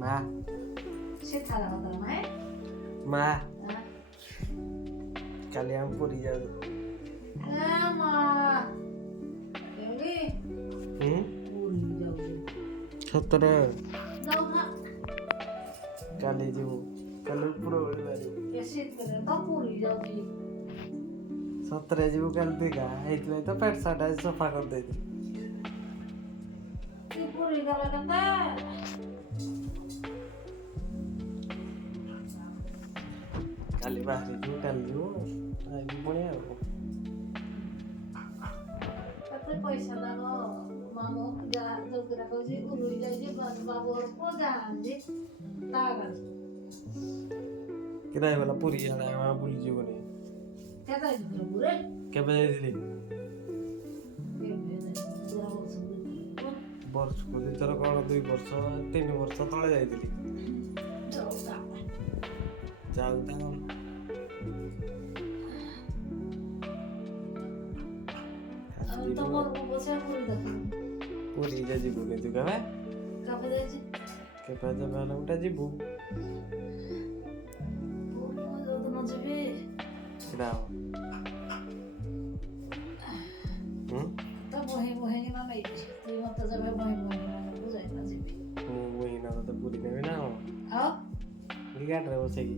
ମା ସେ ଥାରା କଥା ନାଇଁ ମା କାଲି ଆମେ ପୁରୀ ଯାଉ ମା ଏଉଡ଼ି ପୁରୀ ଯାଉଛି ସତରେ ଯାଉ ନା କାଲି ଯିବୁ କାଲି ଉପର ଓଳି ବାହାରିବୁ ଏ ଶୀତରେ ତ ପୁରୀ ଯାଉଛି ସତରେ ଯିବୁ କାଲି ଦିଘା ହେଇଥିପାଇଁ ତ ପ୍ୟାଣ୍ଟ ସାର୍ଟ ଆଜି ସଫା କରିଦେଇଥିଲି ତୁ ପୁରୀ ଗଲା କେତେ କାଲି ବାହାରିଯିବୁ କାଲି ଯିବୁ ଆଜି ପୁଣି ଆଉ କେତେ ପଇସା ଦବ ମାମୁ ଯାହା ଯୋଉଟା କହୁଛି ଉରୁଳି ଯାଇଛି ବାବୁ ଘରକୁ ଯାଆନ୍ତି ତା ଗାଡ଼ି କି ନାହିଁ ଗଲା ପୁରୀ ଆଡ଼େ ଆମେ ବୁଲିଯିବୁନି କେତେ ଯାଇଥିଲ ପୁରୀ କେବେ ଯାଇଥିଲି କେବେ ଯାଇଥିଲ ବର୍ଷକୁ ଦୁଇଥର କ'ଣ 2 ବର୍ଷ 3 ବର୍ଷ ତଳେ ଯାଇଥିଲି ଯାଉ ତା ପୁରୀ ଯେ ଯିବୁନି ତୁ କେବେ କେବେ ଯେବେ ହେଲେ ଗୋଟେ ଯିବୁ ସେଟା ମୁଁ ଏଇନା ତତେ ପୁରୀ ନେବି ନା ଗାଡ଼ିରେ ବସେଇକି